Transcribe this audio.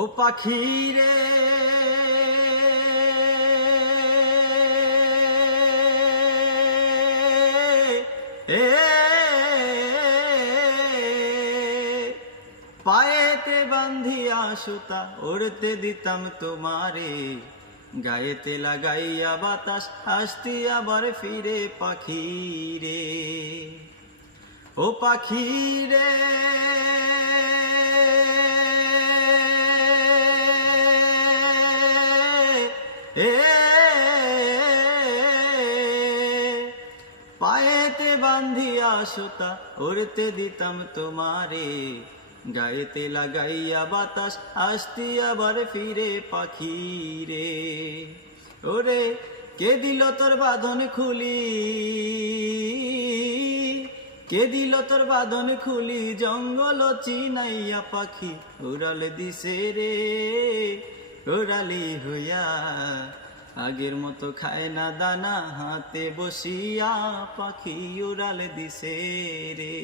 ও পাখি রে পায়েতে বান্ধিয়া সুতা উড়তে দিতাম তোমারে, গায়েতে লাগাইয়া বাতাস আসতি আবার ফিরে পাখি রে। ও পাখি রে পায়েতে বান্ধিয়া সুতা উড়তে দিতাম তোমারে, গায়েতে লাগাইয়া বাতাস আসতি আবার ফিরে পাখি রে। ওরে কে দিল তোর বাঁধন খুলি, কে দিল তোর বাঁধন খুলি, জঙ্গল চিনাইয়া পাখি উড়ালে দিছে রে। উড়ালি হইয়া আগের মতো খায় না দানা, হাতে বসিয়া পাখি উড়ালে দিছে রে।